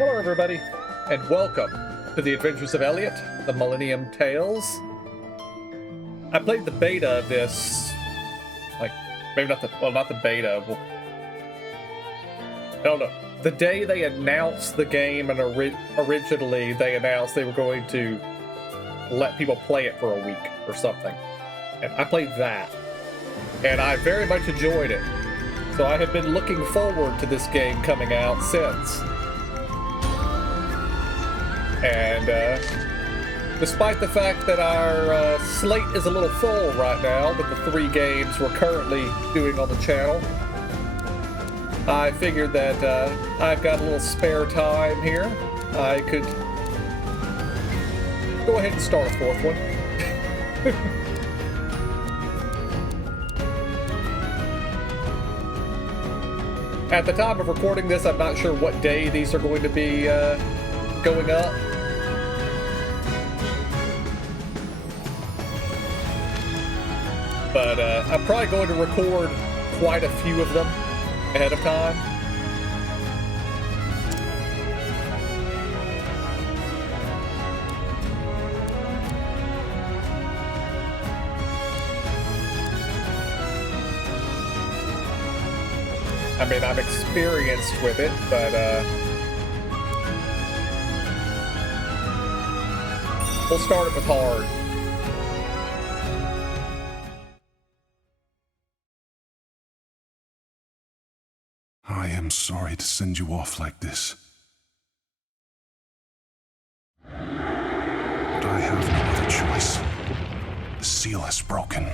Hello, everybody, and welcome to the Adventures of Elliot, the Millennium Tales. I played the beta of this, maybe not the beta. Well, I don't know. The day they announced the game, and originally they announced they were going to let people play it for a week or something. And I played that, and I very much enjoyed it. So I have been looking forward to this game coming out since. And despite the fact that our slate is a little full right now with the 3 games we're currently doing on the channel, I figured that I've got a little spare time here. I could go ahead and start a 4th one. At the time of recording this, I'm not sure what day these are going to be going up. But I'm probably going to record quite a few of them ahead of time. I mean, I'm experienced with it, but we'll start it with hard. I am sorry to send you off like this. But I have no other choice. The seal has broken.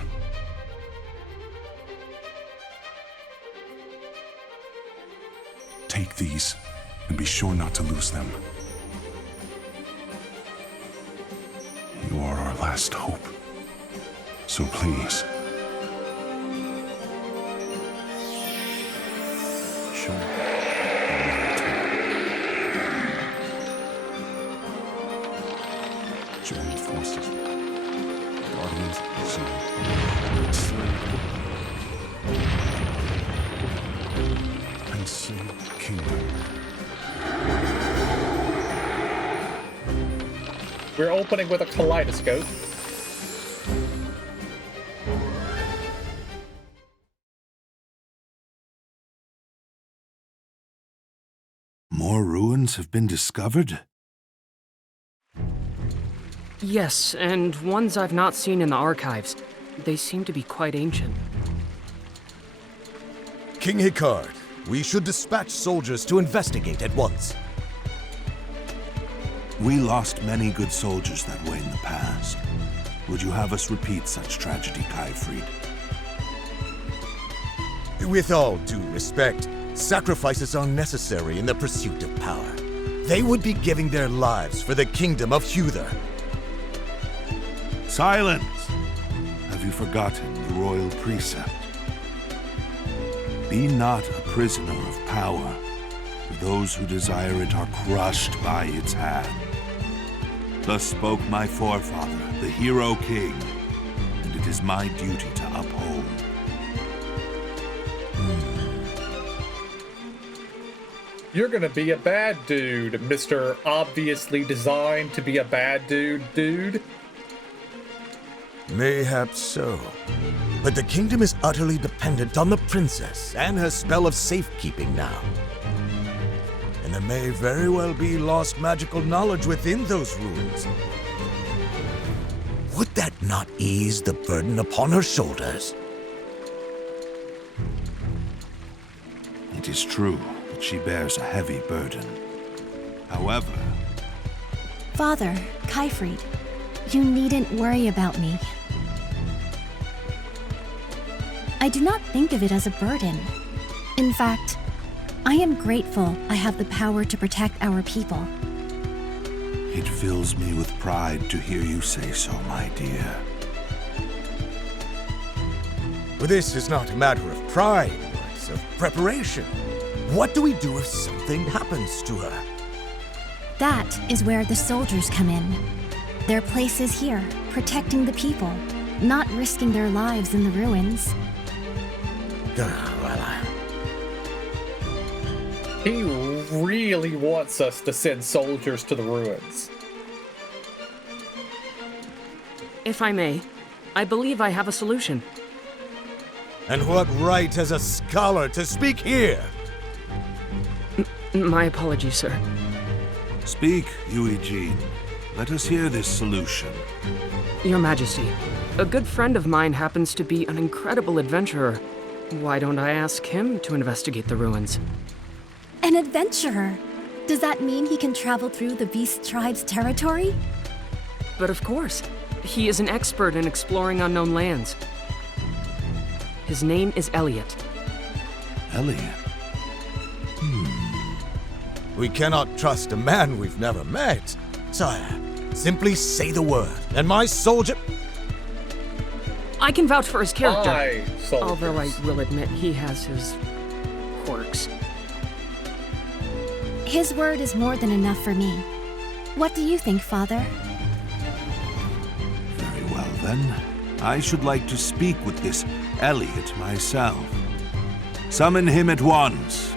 Take these, and be sure not to lose them. You are our last hope. So please. Join forces. Guardians of and save the kingdom. We're opening with a kaleidoscope. More ruins have been discovered? Yes, and ones I've not seen in the archives. They seem to be quite ancient. King Hicard, we should dispatch soldiers to investigate at once. We lost many good soldiers that way in the past. Would you have us repeat such tragedy, Kaifried? With all due respect, sacrifices are necessary in the pursuit of power. They would be giving their lives for the kingdom of Huther. Silence! Have you forgotten the royal precept? Be not a prisoner of power, for those who desire it are crushed by its hand. Thus spoke my forefather, the hero king, and it is my duty to uphold. You're gonna be a bad dude, Mr. Obviously designed to be a bad dude. Mayhaps so. But the kingdom is utterly dependent on the princess and her spell of safekeeping now. And there may very well be lost magical knowledge within those ruins. Would that not ease the burden upon her shoulders? It is true that she bears a heavy burden. However... Father, Kaifried, you needn't worry about me. I do not think of it as a burden. In fact, I am grateful I have the power to protect our people. It fills me with pride to hear you say so, my dear. Well, this is not a matter of pride, it's of preparation. What do we do if something happens to her? That is where the soldiers come in. Their place is here, protecting the people, not risking their lives in the ruins. He really wants us to send soldiers to the ruins. If I may, I believe I have a solution. And what right has a scholar to speak here? My apologies, sir. Speak, Eugene. Let us hear this solution. Your Majesty, a good friend of mine happens to be an incredible adventurer. Why don't I ask him to investigate the ruins? An adventurer? Does that mean he can travel through the Beast Tribe's territory? But of course, he is an expert in exploring unknown lands. His name is Elliot. Elliot? We cannot trust a man we've never met. Sire, simply say the word, and my soldier... I can vouch for his character. Aye, soldiers. Although I will admit he has his quirks. His word is more than enough for me. What do you think, Father? Very well, then. I should like to speak with this Elliot myself. Summon him at once.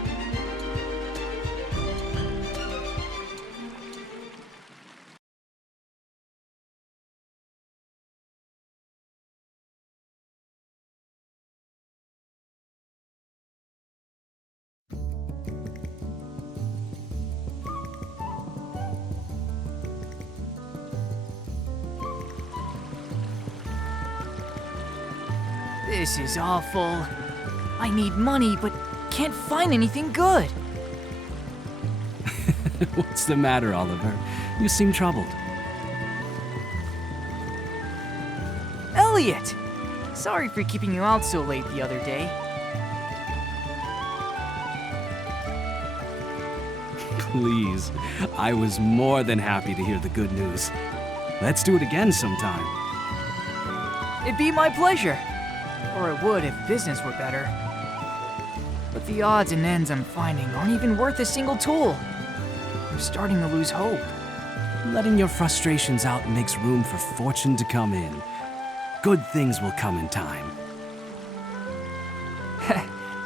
This is awful. I need money, but can't find anything good. What's the matter, Oliver? You seem troubled. Elliot! Sorry for keeping you out so late the other day. Please, I was more than happy to hear the good news. Let's do it again sometime. It'd be my pleasure. Or it would if business were better. But the odds and ends I'm finding aren't even worth a single tool. I'm starting to lose hope. Letting your frustrations out makes room for fortune to come in. Good things will come in time.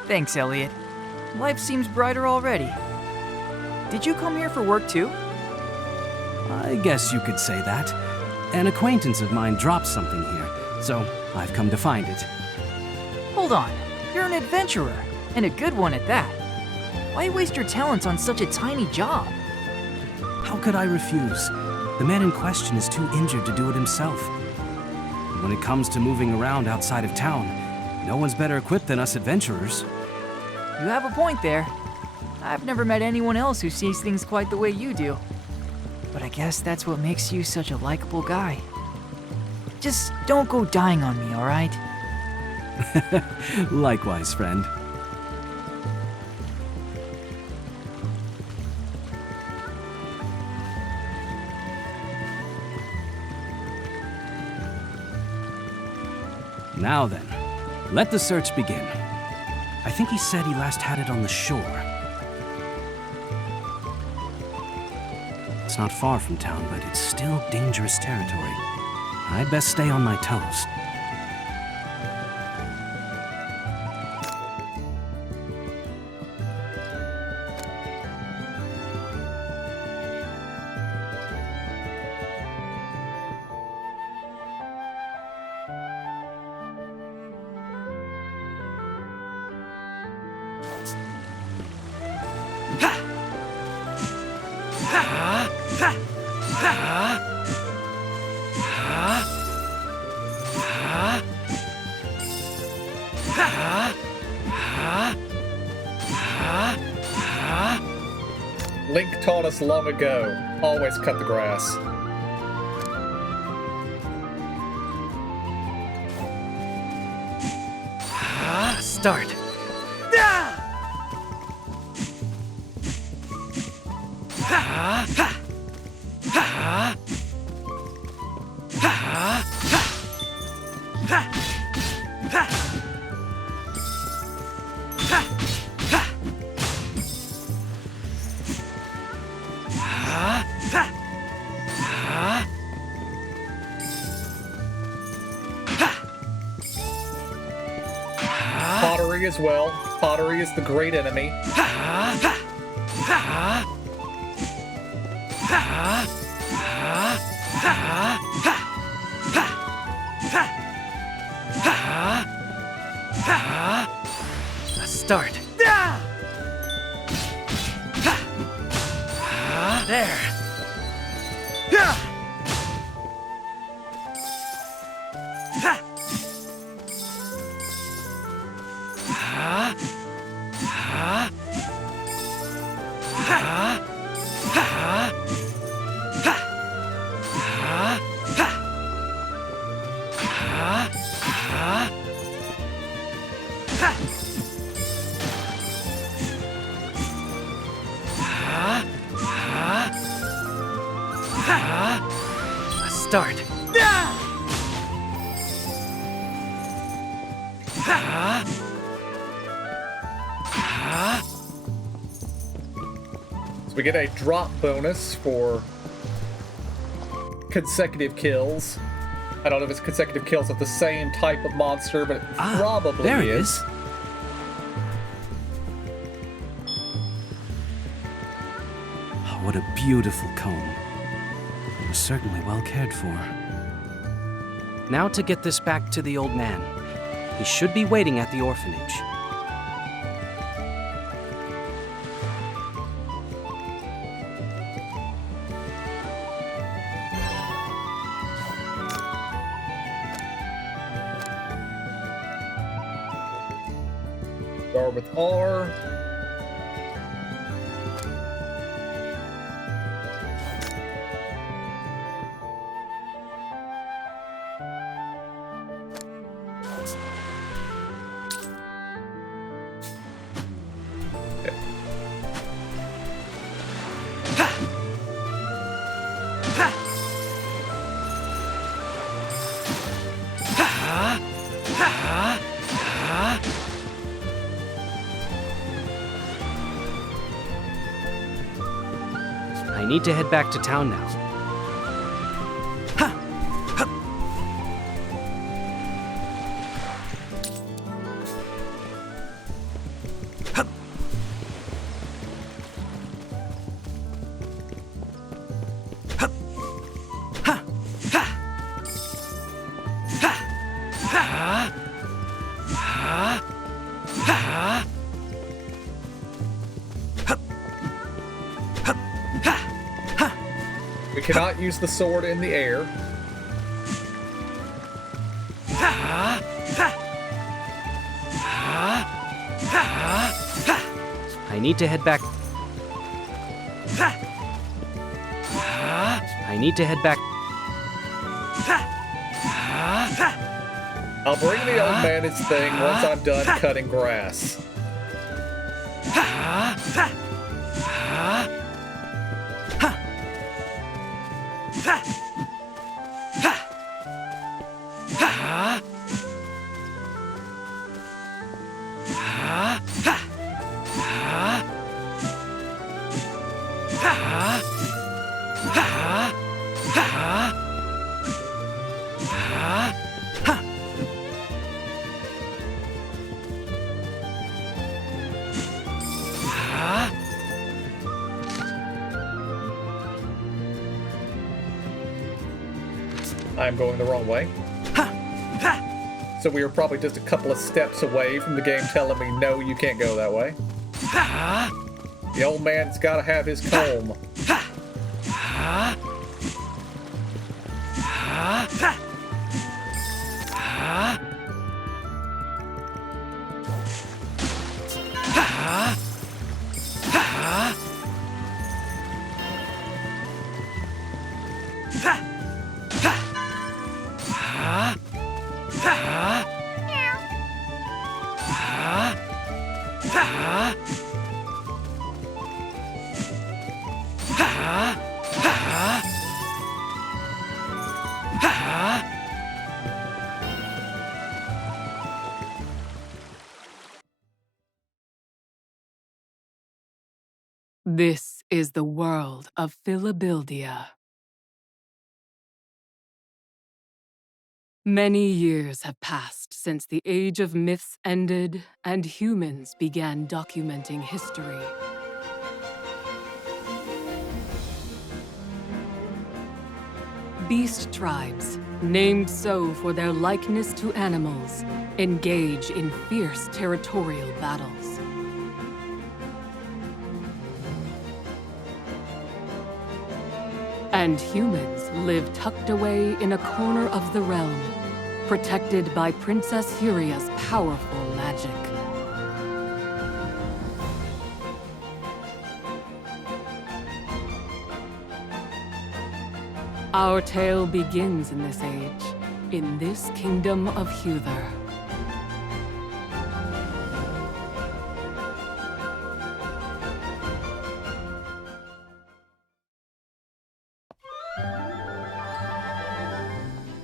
Thanks, Elliot. Life seems brighter already. Did you come here for work too? I guess you could say that. An acquaintance of mine dropped something here, so I've come to find it. Hold on. You're an adventurer, and a good one at that. Why waste your talents on such a tiny job? How could I refuse? The man in question is too injured to do it himself. When it comes to moving around outside of town, no one's better equipped than us adventurers. You have a point there. I've never met anyone else who sees things quite the way you do. But I guess that's what makes you such a likable guy. Just don't go dying on me, all right? Likewise, friend. Now then, let the search begin. I think he said he last had it on the shore. It's not far from town, but it's still dangerous territory. I'd best stay on my toes. Link taught us long ago, always cut the grass. Start. Pottery as well. Pottery is the great enemy. There. Yeah. A start. So we get a drop bonus for consecutive kills. I don't know if it's consecutive kills of the same type of monster, but it probably there it is. is. Oh, what a beautiful comb. It was certainly well cared for. Now to get this back to the old man. He should be waiting at the orphanage. Start with R. I need to head back to town now. We cannot use the sword in the air. I need to head back. I need to head back. I'll bring the old man his thing once I'm done cutting grass. I'm going the wrong way. So we are probably just a couple of steps away from the game telling me, no, you can't go that way. The old man's got to have his comb. This is the world of Philabildia. Many years have passed since the Age of Myths ended and humans began documenting history. Beast tribes, named so for their likeness to animals, engage in fierce territorial battles. And humans live tucked away in a corner of the realm, protected by Princess Huria's powerful magic. Our tale begins in this age, in this kingdom of Huther.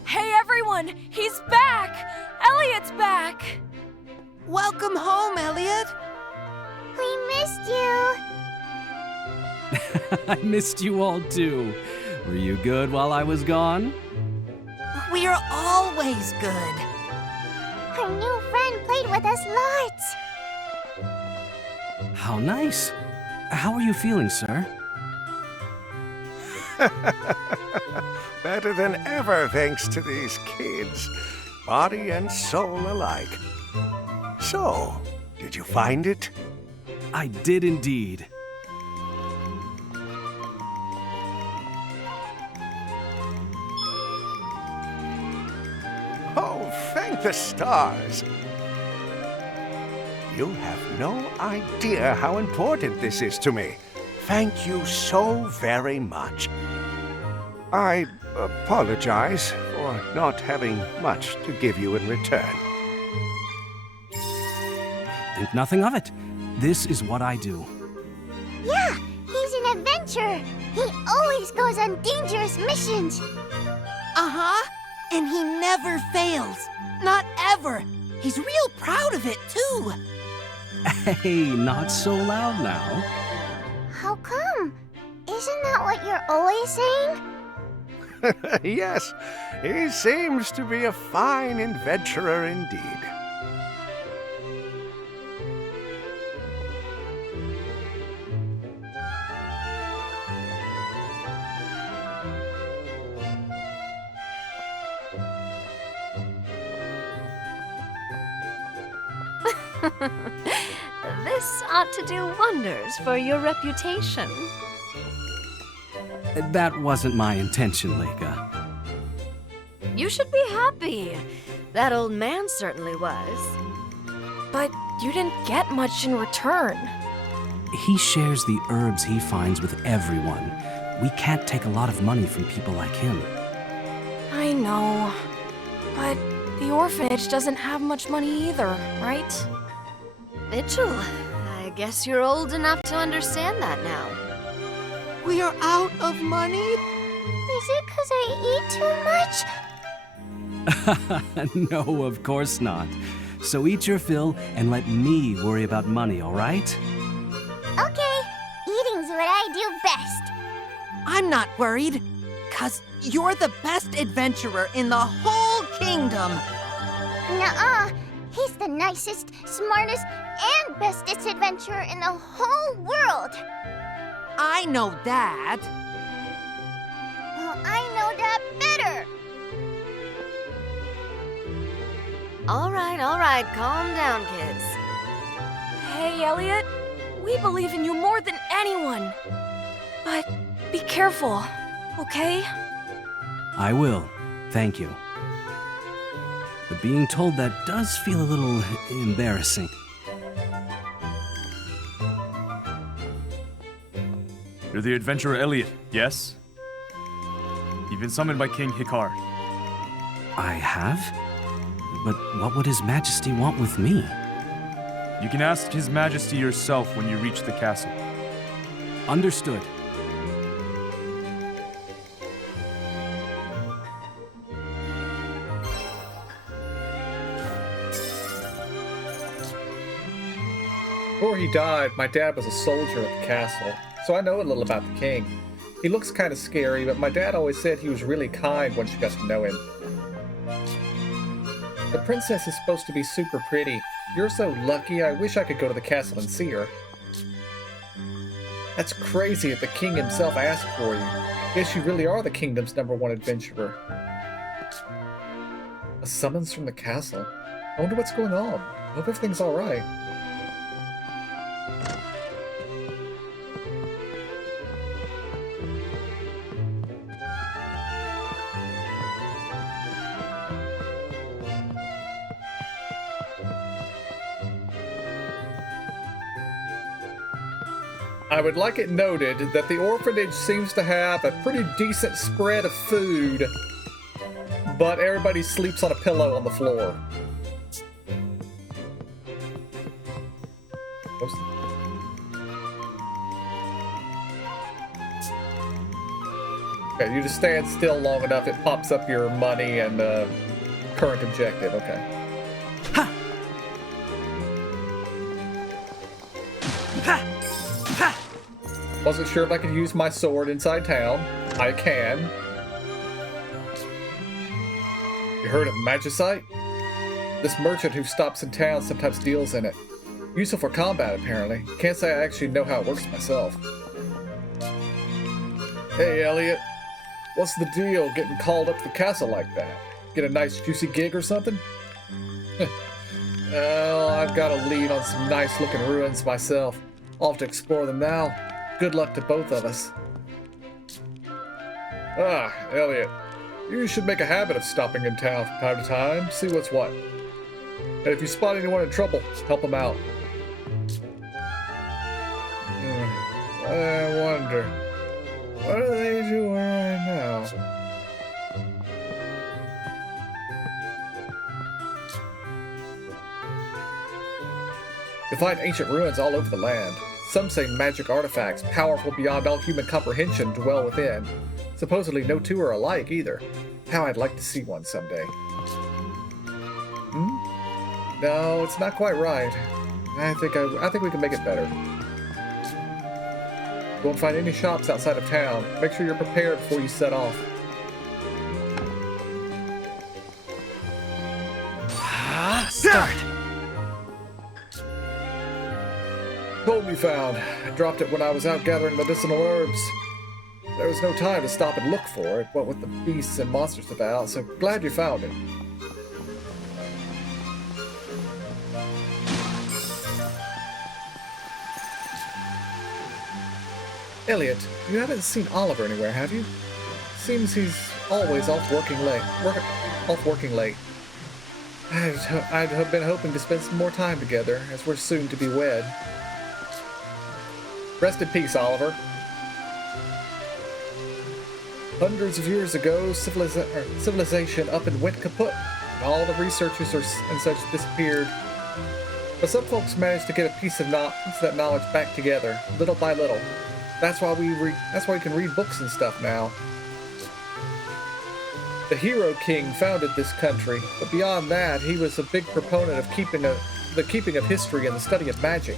Hey everyone! He's back! Elliot's back! Welcome home, Elliot! We missed you. I missed you all too. Were you good while I was gone? We're always good. Our new friend played with us lots. How nice. How are you feeling, sir? Better than ever, thanks to these kids. Body and soul alike. So, did you find it? I did indeed. Oh, thank the stars. You have no idea how important this is to me. Thank you so very much. I apologize for not having much to give you in return. Think nothing of it. This is what I do. Yeah, he's an adventurer. He always goes on dangerous missions. Uh-huh. And he never fails. Not ever. He's real proud of it, too. Hey, not so loud now. How come? Isn't that what you're always saying? Yes, he seems to be a fine adventurer indeed. This ought to do wonders for your reputation. That wasn't my intention, Leica. You should be happy. That old man certainly was. But you didn't get much in return. He shares the herbs he finds with everyone. We can't take a lot of money from people like him. I know. But the orphanage doesn't have much money either, right? Mitchell, I guess you're old enough to understand that now. We're out of money? Is it 'cause I eat too much? No, of course not. So eat your fill and let me worry about money, all right? Okay, eating's what I do best. I'm not worried. 'Cause you're the best adventurer in the whole kingdom. Nuh-uh. He's the nicest, smartest, and bestest adventurer in the whole world. I know that. Well, I know that better. All right, calm down, kids. Hey, Elliot, we believe in you more than anyone. But be careful, okay? I will. Thank you. But being told that does feel a little embarrassing. You're the adventurer Elliot, yes? You've been summoned by King Hikar. I have? But what would His Majesty want with me? You can ask His Majesty yourself when you reach the castle. Understood. Before he died, my dad was a soldier at the castle, so I know a little about the king. He looks kind of scary, but my dad always said he was really kind once you got to know him. The princess is supposed to be super pretty. You're so lucky, I wish I could go to the castle and see her. That's crazy that the king himself asked for you. Guess you really are the kingdom's #1 adventurer. A summons from the castle? I wonder what's going on. I hope everything's alright. I would like it noted that the orphanage seems to have a pretty decent spread of food, but everybody sleeps on a pillow on the floor. Okay, you just stand still long enough, it pops up your money and current objective. Okay. Ha! Ha! Ha! Wasn't sure if I could use my sword inside town. I can. You heard of magicite? This merchant who stops in town sometimes deals in it. Useful for combat, apparently. Can't say I actually know how it works myself. Hey, Elliot. What's the deal getting called up to the castle like that? Get a nice juicy gig or something? Well, I've got a lead on some nice looking ruins myself. I'll have to explore them now. Good luck to both of us. Ah, Elliot. You should make a habit of stopping in town from time to time, see what's what. And if you spot anyone in trouble, help them out. I wonder, what are they doing right now? You'll find ancient ruins all over the land. Some say magic artifacts, powerful beyond all human comprehension, dwell within. Supposedly no two are alike either. How I'd like to see one someday. No, it's not quite right. I think we can make it better. You won't find any shops outside of town. Make sure you're prepared before you set off. Start! Comb you found. I dropped it when I was out gathering medicinal herbs. There was no time to stop and look for it, what with the beasts and monsters about, so glad you found it. Elliot, you haven't seen Oliver anywhere, have you? Seems he's always off working late. I'd been hoping to spend some more time together, as we're soon to be wed. Rest in peace, Oliver. Hundreds of years ago, civilization up and went kaput, and all the researchers and such disappeared. But some folks managed to get a piece of that knowledge back together, little by little. That's why we can read books and stuff now. The Hero King founded this country, but beyond that, he was a big proponent of the keeping of history and the study of magic.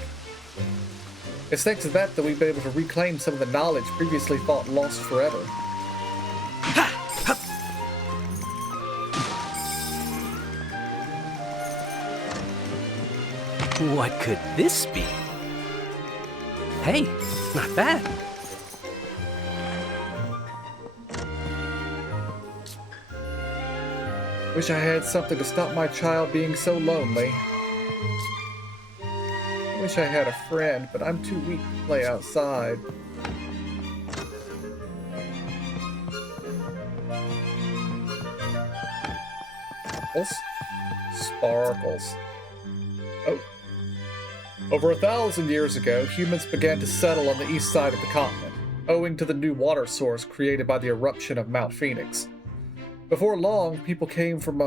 It's thanks to that we've been able to reclaim some of the knowledge previously thought lost forever. What could this be? Hey, not bad. Wish I had something to stop my child being so lonely. Wish I had a friend, but I'm too weak to play outside. Sparkles. Oh. Over 1,000 years ago, humans began to settle on the east side of the continent, owing to the new water source created by the eruption of Mount Phoenix. Before long, people came from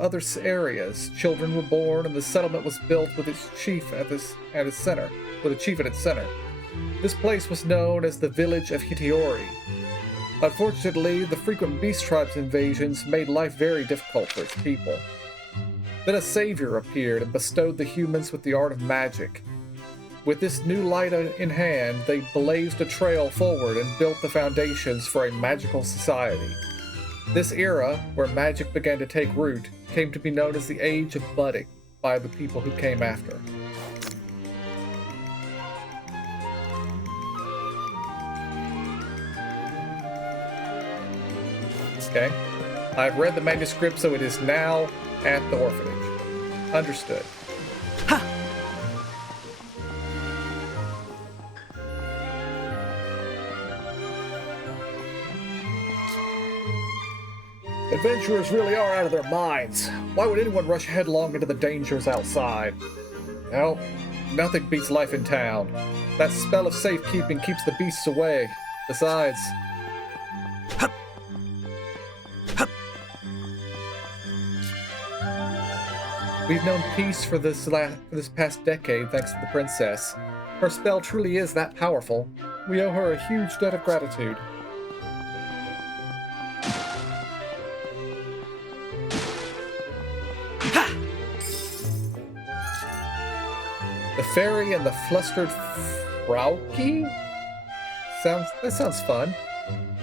other areas. Children were born, and the settlement was built with its chief at its center. This place was known as the village of Hitiori. Unfortunately, the frequent beast tribes invasions made life very difficult for its people. Then a savior appeared and bestowed the humans with the art of magic. With this new light in hand, they blazed a trail forward and built the foundations for a magical society. This era, where magic began to take root, came to be known as the Age of Budding by the people who came after. Okay. I've read the manuscript, so it is now at the orphanage. Understood. Ha! Adventurers really are out of their minds. Why would anyone rush headlong into the dangers outside? Well, Nothing beats life in town. That spell of safekeeping keeps the beasts away. Besides... We've known peace for this past decade thanks to the princess. Her spell truly is that powerful. We owe her a huge debt of gratitude. The fairy and the flustered Frauke? That sounds fun.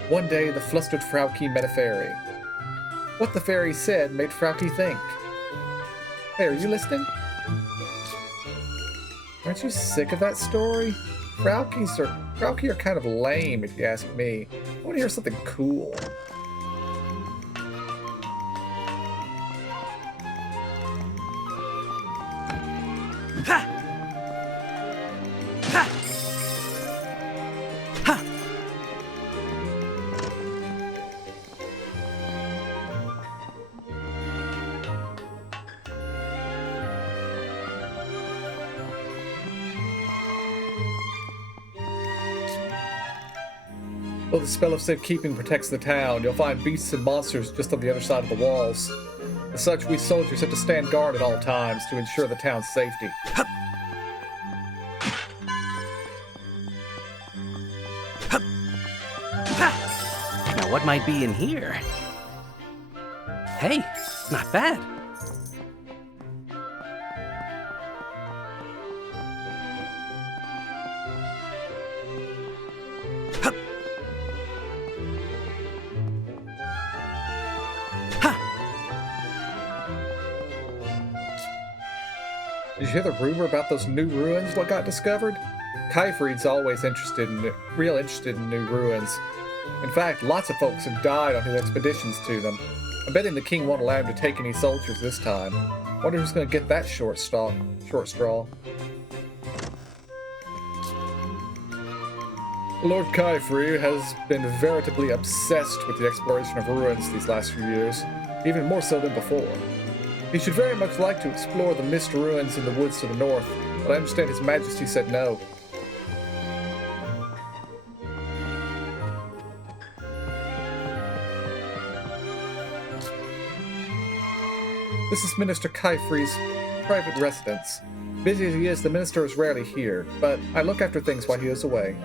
One day, the flustered Frauke met a fairy. What the fairy said made Frauke think. Hey, are you listening? Aren't you sick of that story? Frauke are kind of lame, if you ask me. I want to hear something cool. Ha! Ha! Ha! Though the spell of safekeeping protects the town, you'll find beasts and monsters just on the other side of the walls. As such, we soldiers have to stand guard at all times to ensure the town's safety. Now what might be in here? Hey, not bad. Did you hear the rumor about those new ruins what got discovered? Kyfried's always real interested in new ruins. In fact, lots of folks have died on his expeditions to them. I'm betting the king won't allow him to take any soldiers this time. Wonder who's gonna get that short straw. Lord Kyfried has been veritably obsessed with the exploration of ruins these last few years, even more so than before. He should very much like to explore the mist ruins in the woods to the north, but I understand His Majesty said no. This is Minister Kyfried's private residence. Busy as he is, the minister is rarely here, but I look after things while he is away.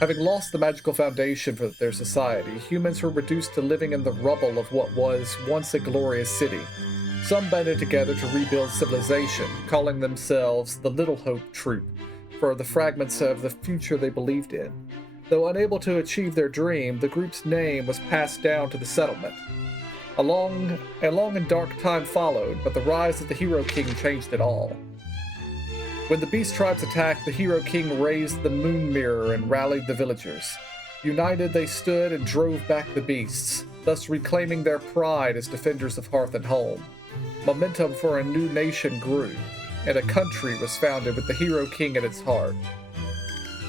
Having lost the magical foundation for their society, humans were reduced to living in the rubble of what was once a glorious city. Some banded together to rebuild civilization, calling themselves the Little Hope Troop, for the fragments of the future they believed in. Though unable to achieve their dream, the group's name was passed down to the settlement. A long and dark time followed, but the rise of the Hero King changed it all. When the Beast Tribes attacked, the Hero King raised the Moon Mirror and rallied the villagers. United, they stood and drove back the beasts, thus reclaiming their pride as defenders of hearth and home. Momentum for a new nation grew, and a country was founded with the Hero King at its heart.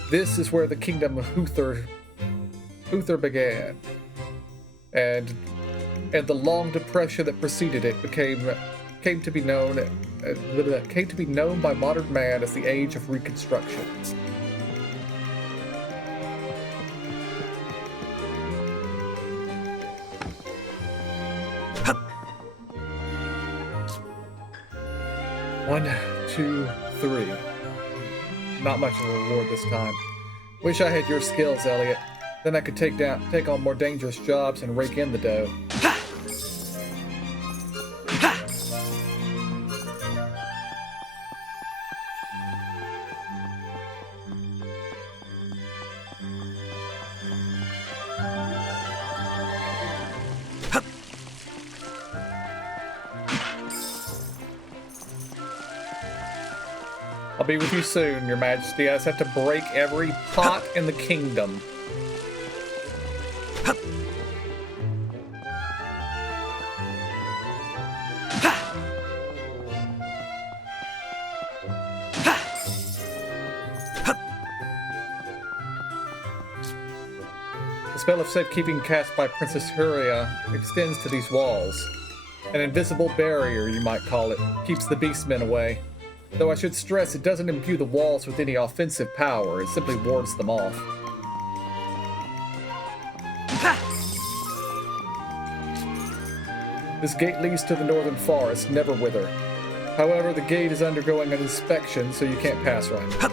This is where the kingdom of Uther began, and the long depression that preceded it came to be known by modern man as the Age of Reconstruction. One, 2, 3. Not much of a reward this time. Wish I had your skills, Elliot. Then I could take on more dangerous jobs and rake in the dough. I'll be with you soon, Your Majesty. I just have to break every pot in the kingdom. The spell of safekeeping cast by Princess Huria extends to these walls. An invisible barrier, you might call it, keeps the beastmen away. Though I should stress it doesn't imbue the walls with any offensive power, it simply wards them off. This gate leads to the northern forest, Neverwither. However, the gate is undergoing an inspection, so you can't pass right now.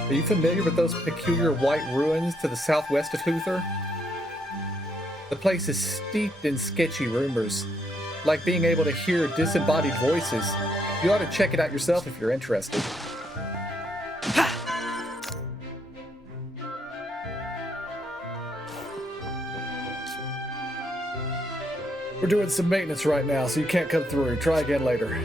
Are you familiar with those peculiar white ruins to the southwest of Huther? The place is steeped in sketchy rumors, like being able to hear disembodied voices. You ought to check it out yourself if you're interested. We're doing some maintenance right now, so you can't come through. Try again later.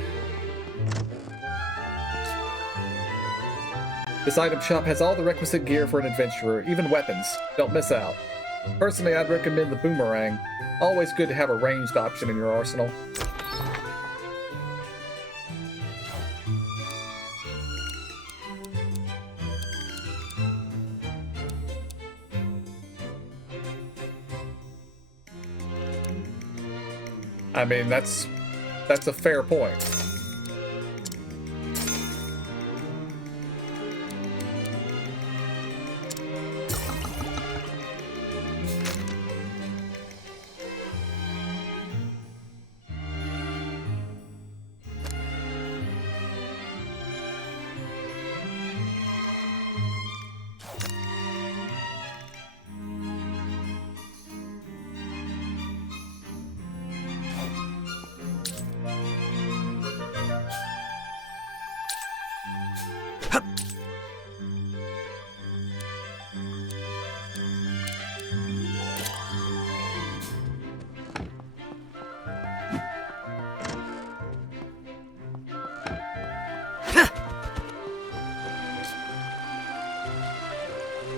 This item shop has all the requisite gear for an adventurer, even weapons. Don't miss out. Personally, I'd recommend the boomerang. Always good to have a ranged option in your arsenal. I mean, that's a fair point.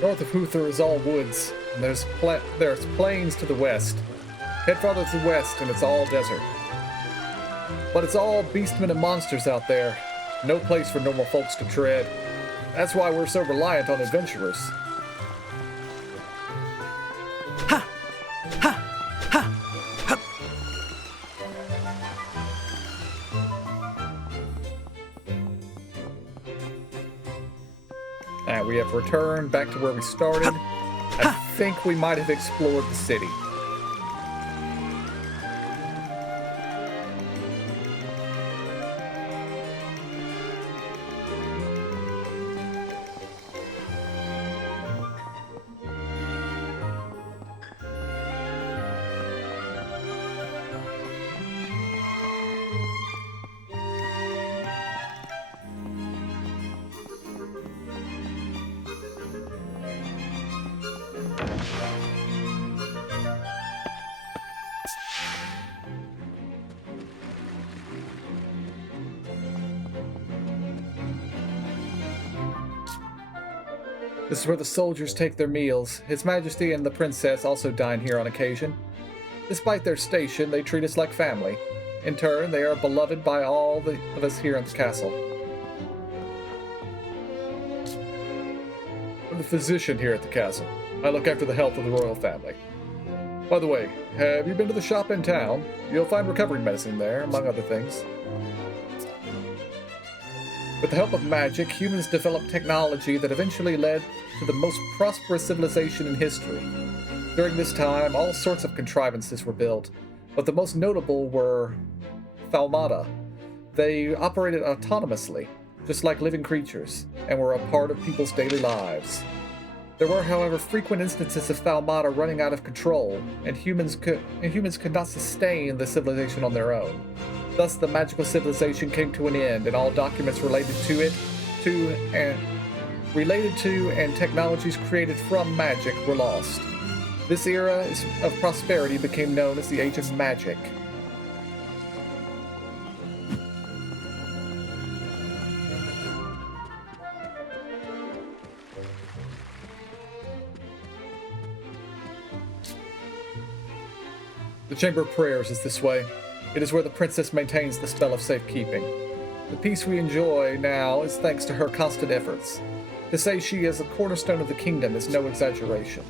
North of Huther is all woods, and there's plains to the west. Head farther to the west, and it's all desert. But it's all beastmen and monsters out there. No place for normal folks to tread. That's why we're so reliant on adventurers. We have returned back to where we started. I think we might have explored the city. This is where the soldiers take their meals. His Majesty and the Princess also dine here on occasion. Despite their station, they treat us like family. In turn, they are beloved by all of us here in the castle. I'm the physician here at the castle. I look after the health of the royal family. By the way, have you been to the shop in town? You'll find recovery medicine there, among other things. With the help of magic, humans developed technology that eventually led to the most prosperous civilization in history. During this time, all sorts of contrivances were built, but the most notable were Thalmata. They operated autonomously, just like living creatures, and were a part of people's daily lives. There were, however, frequent instances of Thalmata running out of control, and humans could not sustain the civilization on their own. Thus, the magical civilization came to an end, and all documents related to and technologies created from magic were lost. This era of prosperity became known as the Age of Magic. The Chamber of Prayers is this way. It is where the princess maintains the spell of safekeeping. The peace we enjoy now is thanks to her constant efforts. To say she is a cornerstone of the kingdom is no exaggeration.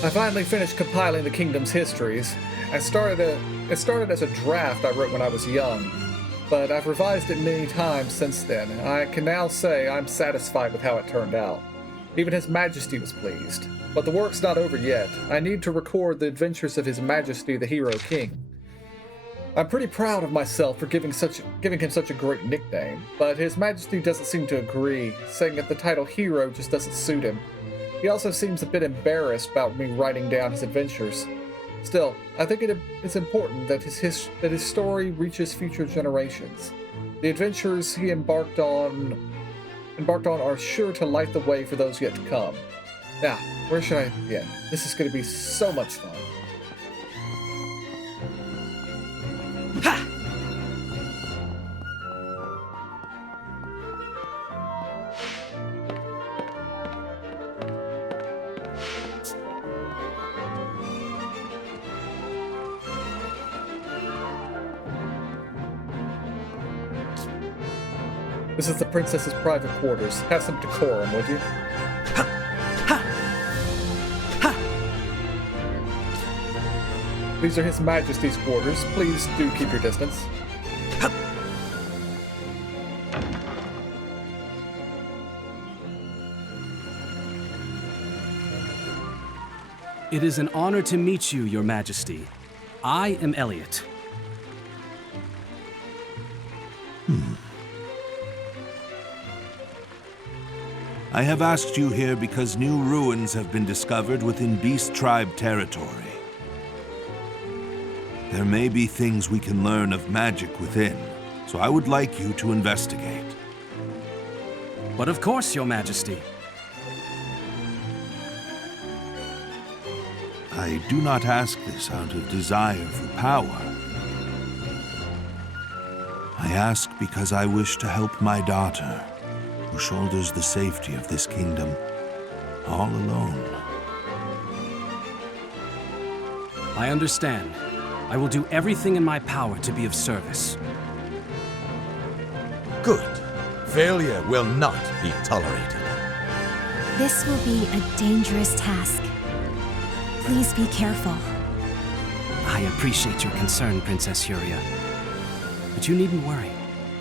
I finally finished compiling the kingdom's histories. It started as a draft I wrote when I was young, but I've revised it many times since then, and I can now say I'm satisfied with how it turned out. Even His Majesty was pleased. But the work's not over yet. I need to record the adventures of His Majesty the Hero King. I'm pretty proud of myself for giving him such a great nickname, but His Majesty doesn't seem to agree, saying that the title Hero just doesn't suit him. He also seems a bit embarrassed about me writing down his adventures. Still, I think it's important that his story reaches future generations. The adventures he embarked on are sure to light the way for those yet to come. Now, where should I begin? This is going to be so much fun. Ha! This is the princess's private quarters. Have some decorum, would you? These are His Majesty's quarters. Please do keep your distance. It is an honor to meet you, Your Majesty. I am Elliot. I have asked you here because new ruins have been discovered within Beast Tribe territory. There may be things we can learn of magic within, so I would like you to investigate. But of course, Your Majesty. I do not ask this out of desire for power. I ask because I wish to help my daughter, who shoulders the safety of this kingdom all alone. I understand. I will do everything in my power to be of service. Good. Failure will not be tolerated. This will be a dangerous task. Please be careful. I appreciate your concern, Princess Huria. But you needn't worry.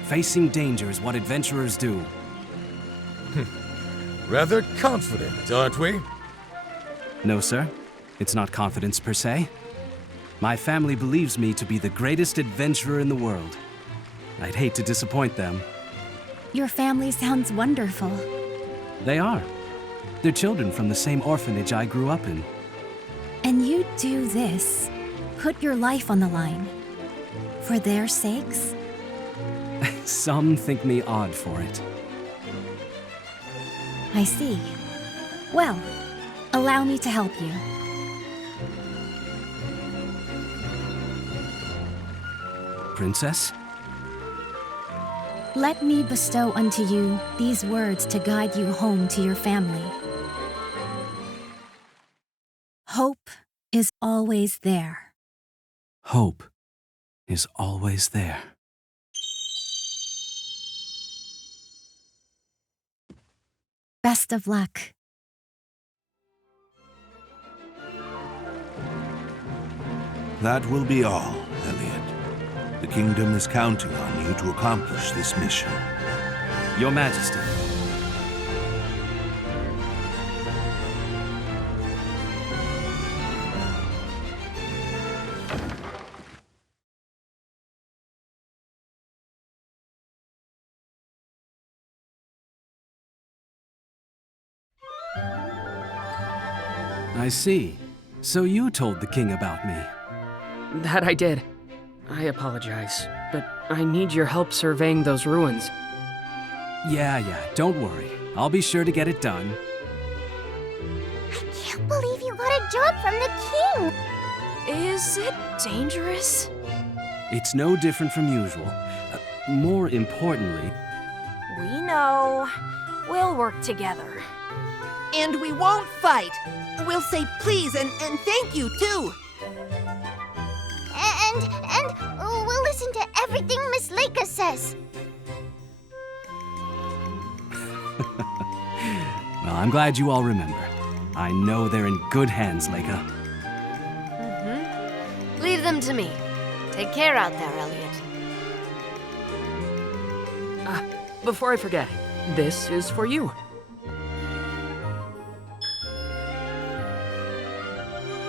Facing danger is what adventurers do. Rather confident, aren't we? No, sir. It's not confidence per se. My family believes me to be the greatest adventurer in the world. I'd hate to disappoint them. Your family sounds wonderful. They are. They're children from the same orphanage I grew up in. And you do this. Put your life on the line. For their sakes? Some think me odd for it. I see. Well, allow me to help you. Princess? Let me bestow unto you these words to guide you home to your family. Hope is always there. Hope is always there. Best of luck. That will be all, Elliot. The kingdom is counting on you to accomplish this mission. Your Majesty. I see. So you told the king about me. That I did. I apologize, but I need your help surveying those ruins. Yeah, don't worry. I'll be sure to get it done. I can't believe you got a job from the king! Is it dangerous? It's no different from usual. More importantly, We know. We'll work together. And we won't fight. We'll say please and thank you, too. And we'll listen to everything Miss Leica says. well, I'm glad you all remember. I know they're in good hands, Leica. Leave them to me. Take care out there, Elliot. Before I forget, this is for you.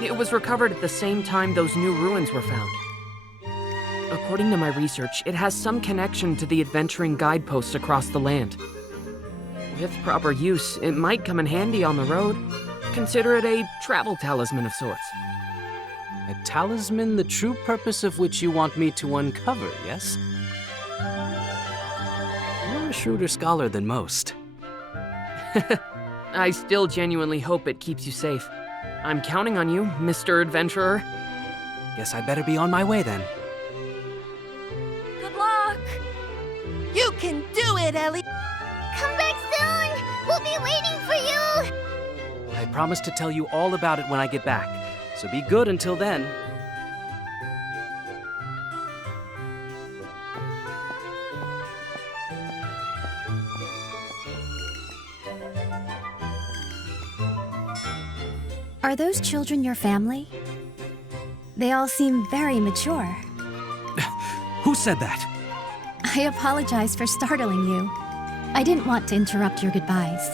It was recovered at the same time those new ruins were found. According to my research, it has some connection to the adventuring guideposts across the land. With proper use, it might come in handy on the road. Consider it a travel talisman of sorts. A talisman, the true purpose of which you want me to uncover, yes? You're a shrewder scholar than most. I still genuinely hope it keeps you safe. I'm counting on you, Mr. Adventurer. Guess I better be on my way then. Good luck! You can do it, Ellie. Come back soon! We'll be waiting for you! I promise to tell you all about it when I get back, so be good until then. Are those children your family? They all seem very mature. Who said that? I apologize for startling you. I didn't want to interrupt your goodbyes.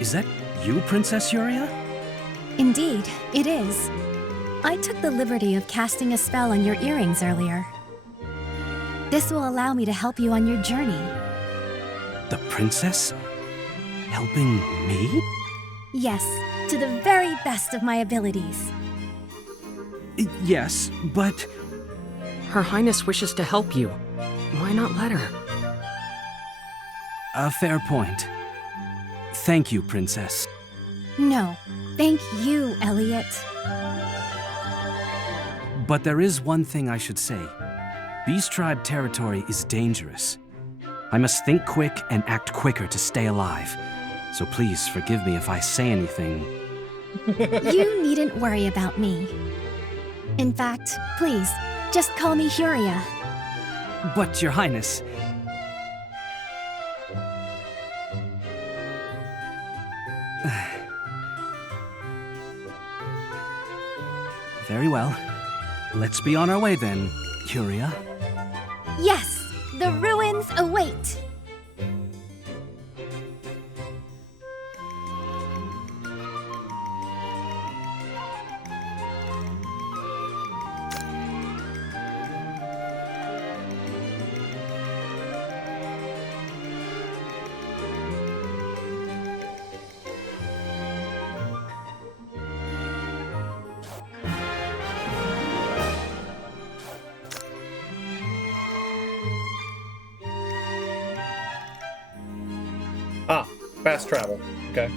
Is that you, Princess Yuria? Indeed, it is. I took the liberty of casting a spell on your earrings earlier. This will allow me to help you on your journey. The princess? Helping me? Yes, to the very best of my abilities. Yes, but... Her Highness wishes to help you. Why not let her? A fair point. Thank you, Princess. No, thank you, Elliot. But there is one thing I should say. Beast Tribe territory is dangerous. I must think quick and act quicker to stay alive. So please forgive me if I say anything. You needn't worry about me. In fact, please, just call me Huria. But, Your Highness... Very well. Let's be on our way then, Huria. Yes, the ruins await. Ah, fast travel. Okay.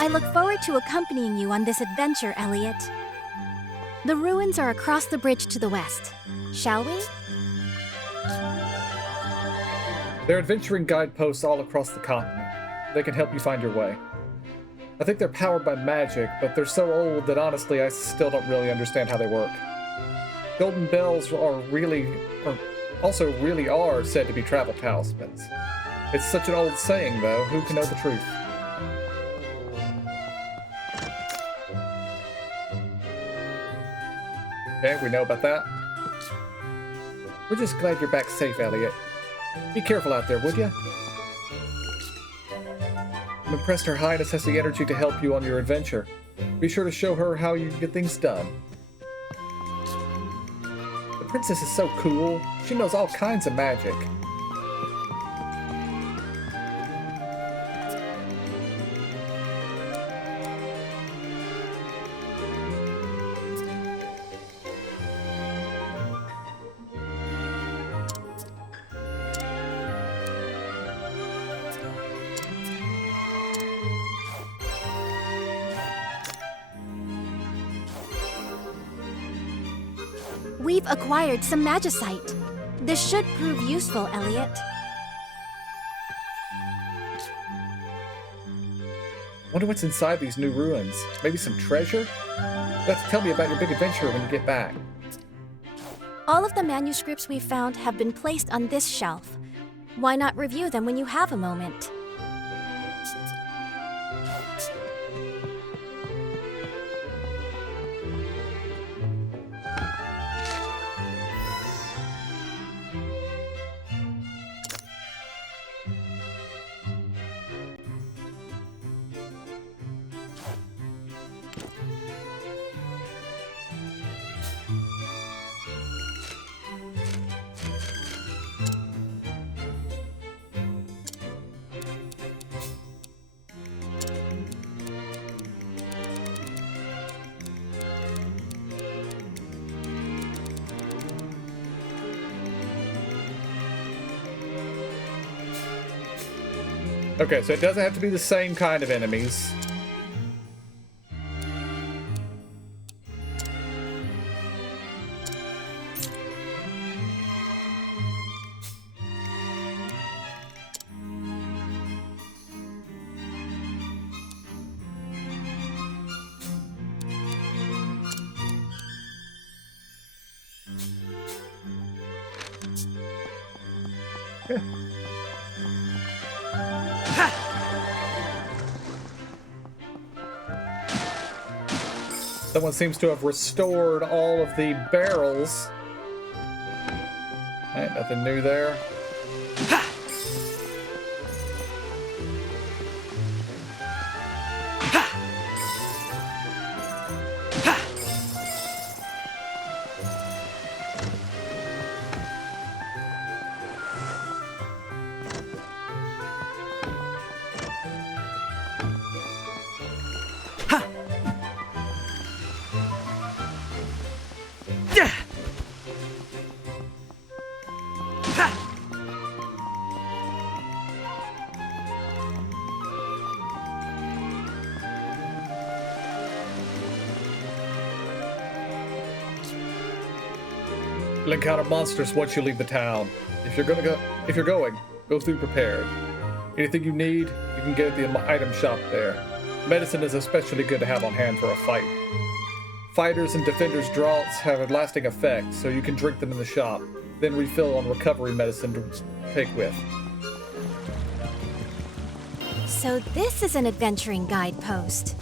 I look forward to accompanying you on this adventure, Elliot. The ruins are across the bridge to the west. Shall we? There are adventuring guideposts all across the continent. They can help you find your way. I think they're powered by magic, but they're so old that honestly I still don't really understand how they work. Golden bells are really said to be travel talismans. It's such an old saying, though. Who can know the truth? Okay, we know about that. We're just glad you're back safe, Elliot. Be careful out there, would you? I'm impressed Her Highness has the energy to help you on your adventure. Be sure to show her how you get things done. The princess is so cool. She knows all kinds of magic. We've acquired some magicite. This should prove useful, Elliot. Wonder what's inside these new ruins. Maybe some treasure? You'll have to tell me about your big adventure when you get back. All of the manuscripts we found have been placed on this shelf. Why not review them when you have a moment? Okay, so it doesn't have to be the same kind of enemies. Yeah. Someone seems to have restored all of the barrels. Alright, nothing new there. You'll encounter monsters once you leave the town. If you're going, go through prepared. Anything you need, you can get at the item shop there. Medicine is especially good to have on hand for a fight. Fighters and defenders' draughts have a lasting effect, so you can drink them in the shop, then refill on recovery medicine to take with. So this is an adventuring guidepost.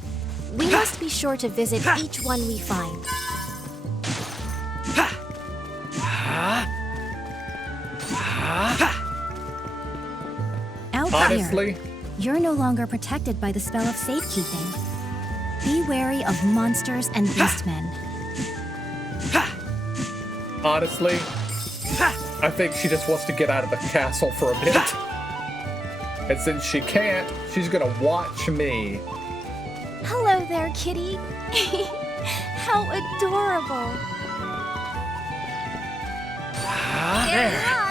We must be sure to visit each one we find. Out Honestly, here, you're no longer protected by the spell of safekeeping. Be wary of monsters and beastmen. honestly, I think she just wants to get out of the castle for a bit. And since she can't, she's gonna watch me. Hello there, kitty. How adorable. There you are.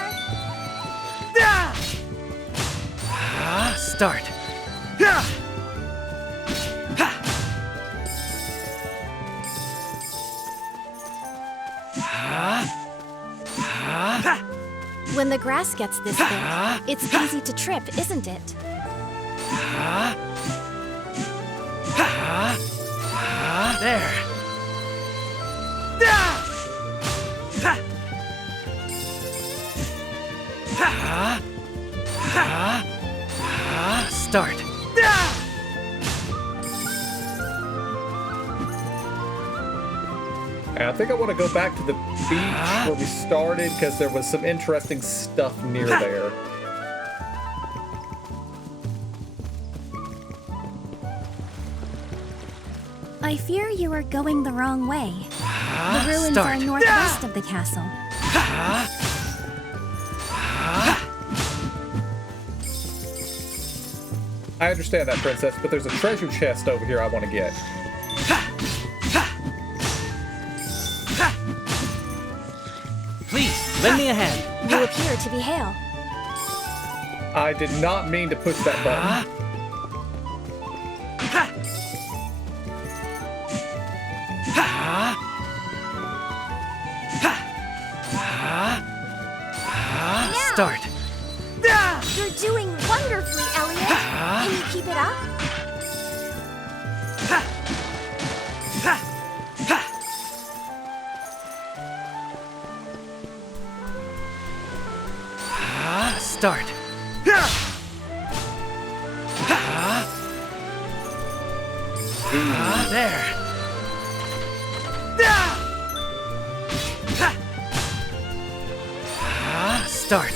Start. When the grass gets this thick, it's easy to trip, isn't it? There. Start. And I think I want to go back to the beach where we started because there was some interesting stuff near there. I fear you are going the wrong way. The ruins Start. are northwest of the castle. I understand that, Princess, but there's a treasure chest over here I want to get. Please, lend me a hand. You appear to be Hale. I did not mean to push that button. start. You're doing wonderfully, Elliot. Can you keep it up? Start. There. Start.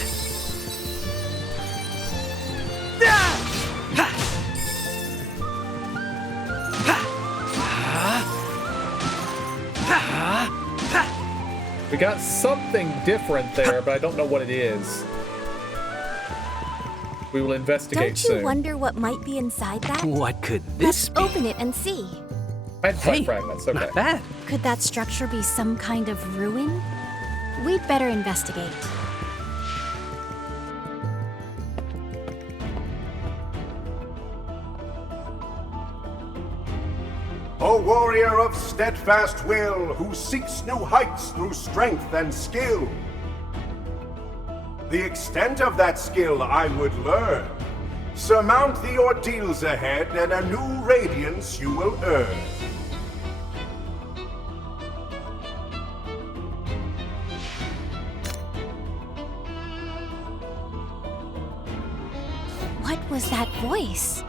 We got something different there, but I don't know what it is. We will investigate Don't you soon. wonder what might be inside that? What could this be? Open it and see. Hey, fragments. Okay. Not bad. Could that structure be some kind of ruin? We'd better investigate. O warrior of steadfast will, who seeks new heights through strength and skill. The extent of that skill I would learn. Surmount the ordeals ahead, and a new radiance you will earn. What was that voice?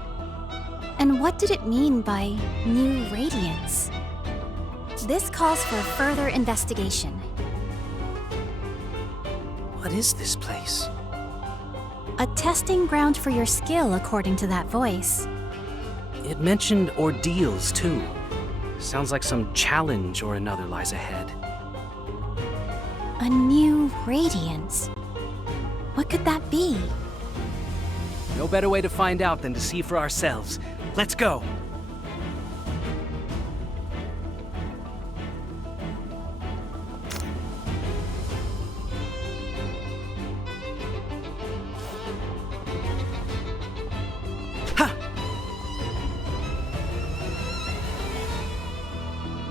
And what did it mean by new radiance? This calls for further investigation. What is this place? A testing ground for your skill, according to that voice. It mentioned ordeals, too. Sounds like some challenge or another lies ahead. A new radiance. What could that be? No better way to find out than to see for ourselves. Let's go!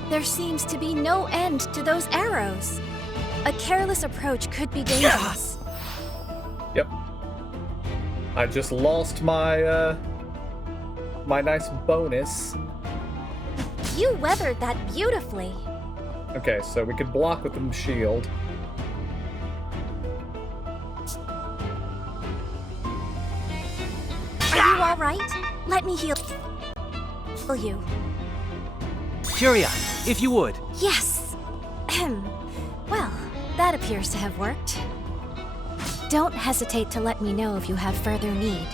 There seems to be no end to those arrows. A careless approach could be dangerous. Yep. I just lost my my nice bonus. You weathered that beautifully. Okay, so we could block with the shield. Are you all right? Let me heal you. Curia, if you would. Yes. Well, that appears to have worked. Don't hesitate to let me know if you have further need.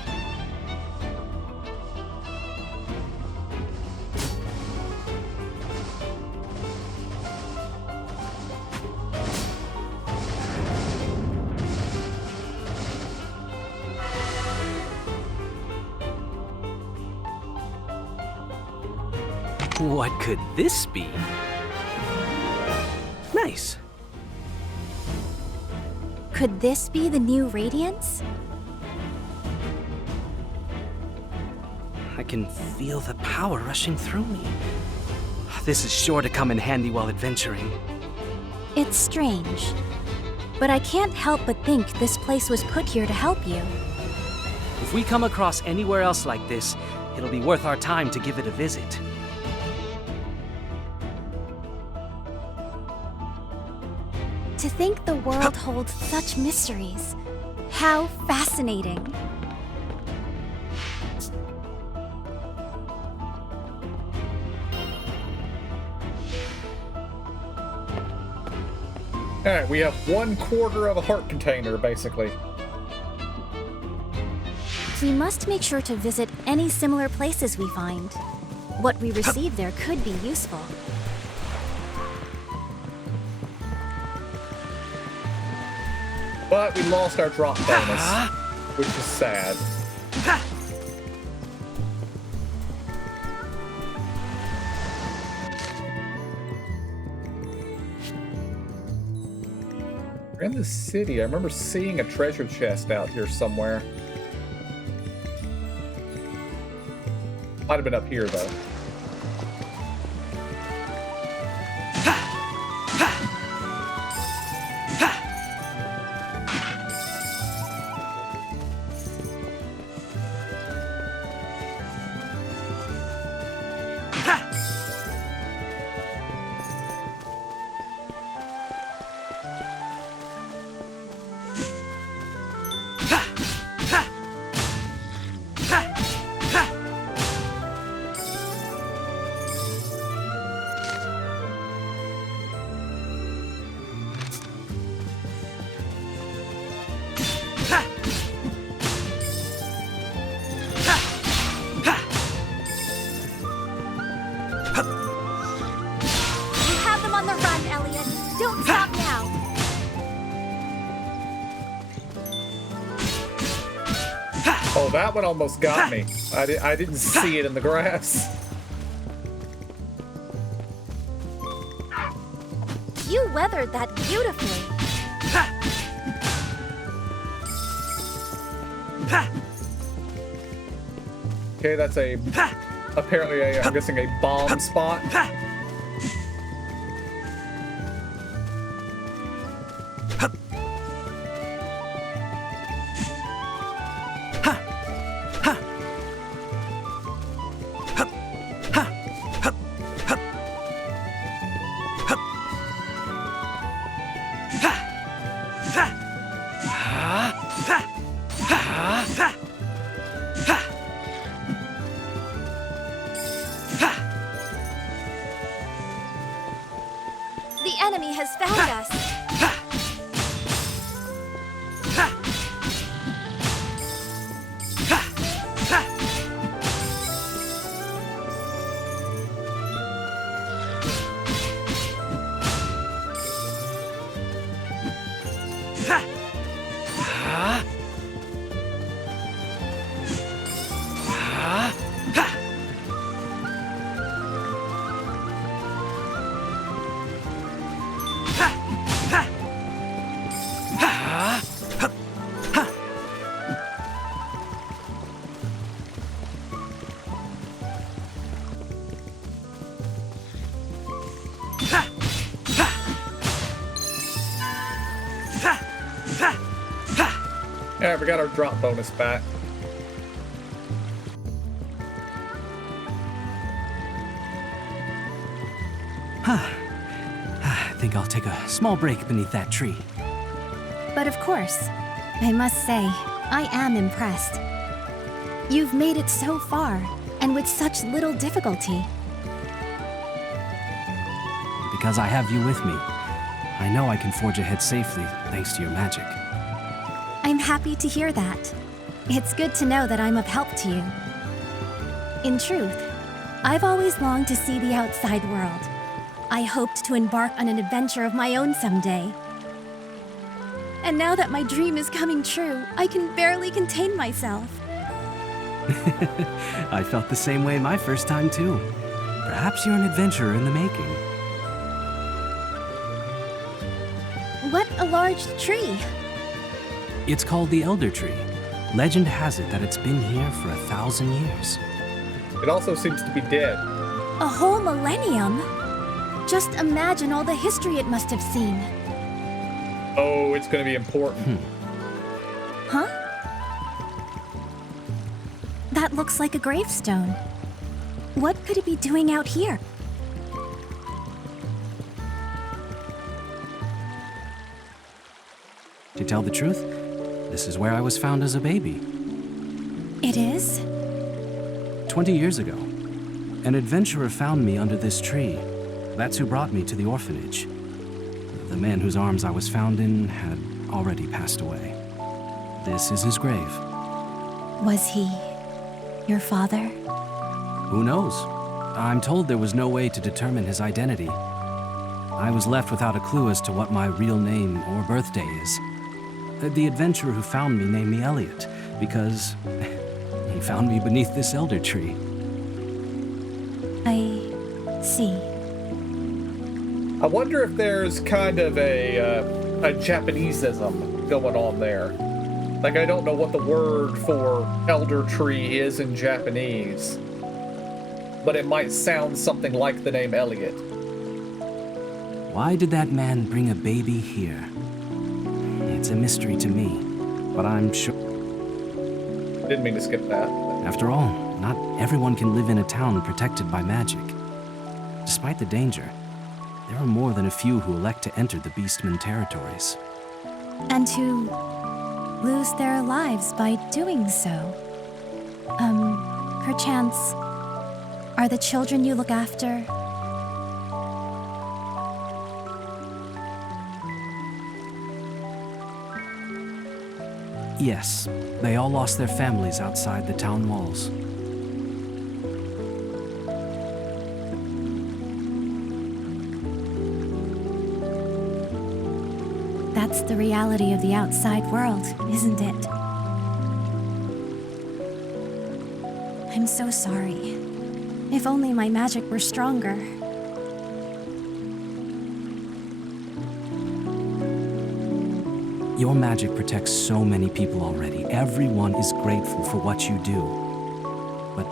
What could this be? Nice. Could this be the new radiance? I can feel the power rushing through me. This is sure to come in handy while adventuring. It's strange, but I can't help but think this place was put here to help you. If we come across anywhere else like this, it'll be worth our time to give it a visit. To think the world holds such mysteries. How fascinating. Alright, we have 1/4 of a heart container, basically. We must make sure to visit any similar places we find. What we receive there could be useful. But we lost our drop bonus, which is sad. We're in the city. I remember seeing a treasure chest out here somewhere. Might have been up here, though. that one almost got me. I didn't see it in the grass. You weathered that beautifully. Okay, that's apparently I'm guessing a bomb spot. The enemy has found us. Alright, we got our drop bonus back. I think I'll take a small break beneath that tree. But of course, I must say, I am impressed. You've made it so far, and with such little difficulty. Because I have you with me, I know I can forge ahead safely thanks to your magic. I'm happy to hear that. It's good to know that I'm of help to you. In truth, I've always longed to see the outside world. I hoped to embark on an adventure of my own someday. And now that my dream is coming true, I can barely contain myself. I felt the same way my first time too. Perhaps you're an adventurer in the making. What a large tree! It's called the Elder Tree. Legend has it that it's been here for 1,000 years. It also seems to be dead. A whole millennium? Just imagine all the history it must have seen. Oh, it's going to be important. Huh? That looks like a gravestone. What could it be doing out here? To tell the truth, this is where I was found as a baby. It is? 20 years ago, an adventurer found me under this tree. That's who brought me to the orphanage. The man whose arms I was found in had already passed away. This is his grave. Was he your father? Who knows? I'm told there was no way to determine his identity. I was left without a clue as to what my real name or birthday is. The adventurer who found me named me Elliot because he found me beneath this elder tree. I see. I wonder if there's kind of a Japaneseism going on there. Like, I don't know what the word for elder tree is in Japanese, but it might sound something like the name Elliot. Why did that man bring a baby here? It's a mystery to me, but I'm sure... Didn't mean to skip that. After all, not everyone can live in a town protected by magic. Despite the danger, there are more than a few who elect to enter the Beastman territories. And who lose their lives by doing so. Perchance, are the children you look after... Yes, they all lost their families outside the town walls. That's the reality of the outside world, isn't it? I'm so sorry. If only my magic were stronger. Your magic protects so many people already. Everyone is grateful for what you do. But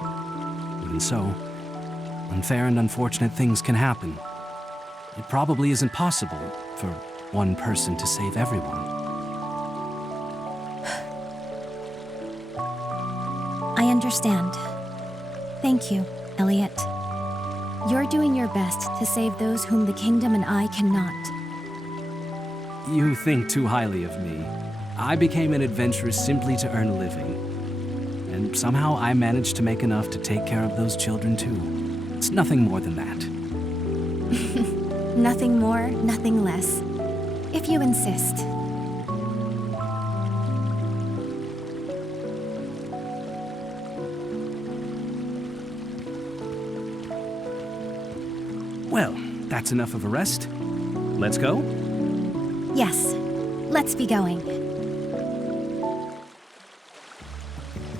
even so, unfair and unfortunate things can happen. It probably isn't possible for one person to save everyone. I understand. Thank you, Elliot. You're doing your best to save those whom the kingdom and I cannot. You think too highly of me. I became an adventurer simply to earn a living. And somehow I managed to make enough to take care of those children too. It's nothing more than that. Nothing more, nothing less. If you insist. Well, that's enough of a rest. Let's go? Yes, let's be going.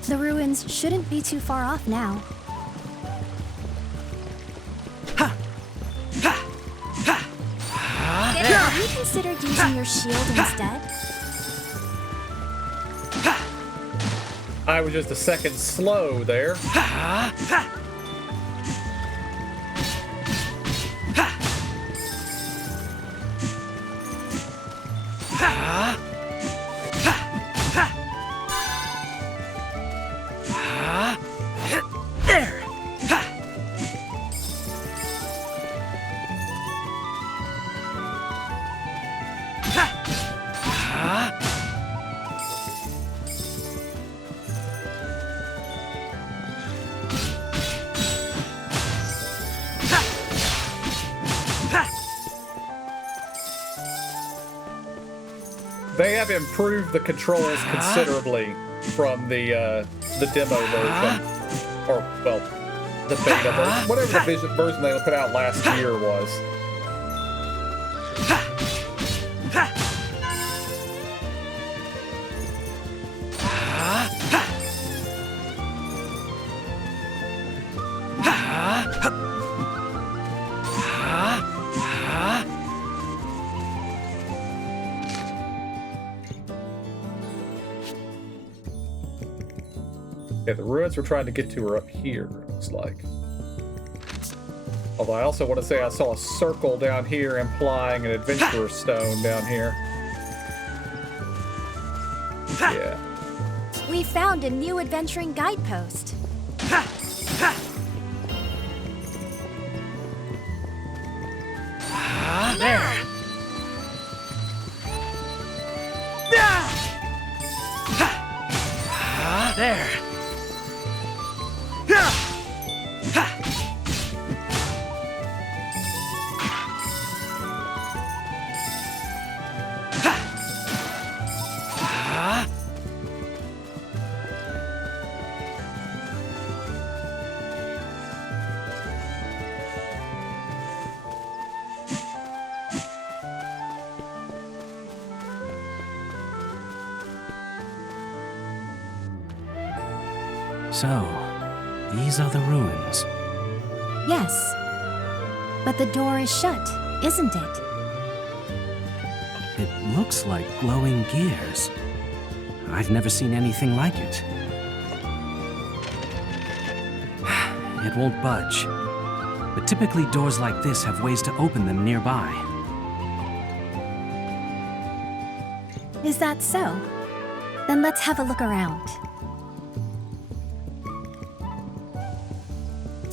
The ruins shouldn't be too far off now. Have you considered using your shield instead? I was just a second slow there. They have improved the controls considerably from the demo version, or well, the beta version, whatever the version they put out last year was. Okay, the ruins we're trying to get to are up here, it looks like. Although I also want to say I saw a circle down here implying an adventurer stone down here. Yeah. We found a new adventuring guidepost. There. There. So, these are the ruins. Yes. But the door is shut, isn't it? It looks like glowing gears. I've never seen anything like it. It won't budge. But typically doors like this have ways to open them nearby. Is that so? Then let's have a look around.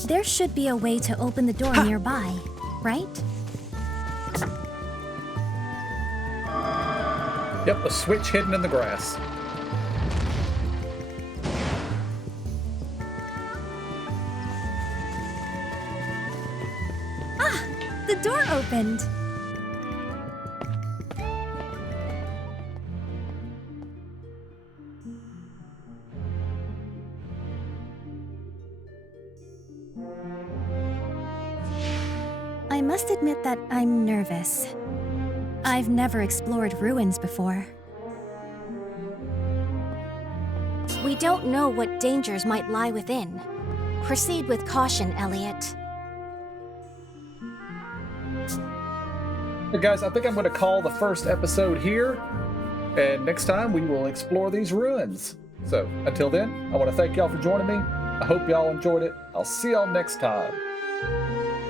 There should be a way to open the door nearby, right? Yep, a switch hidden in the grass. Ah! The door opened! I must admit that I'm nervous. I've never explored ruins before. We don't know what dangers might lie within. Proceed with caution, Elliot. Hey guys, I think I'm going to call the first episode here, and next time we will explore these ruins. So, until then, I want to thank y'all for joining me. I hope y'all enjoyed it. I'll see y'all next time,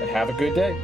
and have a good day.